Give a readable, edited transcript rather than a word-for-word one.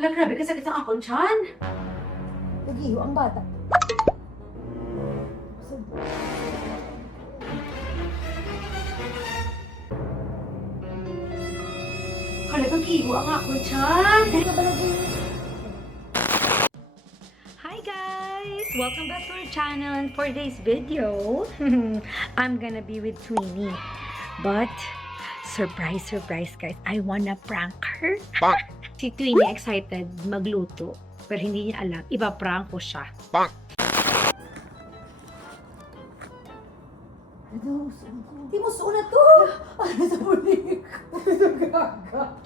Alam, grabe ka sakit ang akong tiyan. Nagiyo ang bata. Hala, nagiyo ang akong tiyan. Hindi ka ba nagiyo? Hi guys! Welcome back to our channel, and for today's video, I'm gonna be with Twinnie. But, surprise guys, I wanna prank her. Si Twinnie excited magluto, pero hindi niya alam, ipa-prank ko siya. Di mo suunat to! Ano sa bulig ko? Gaga.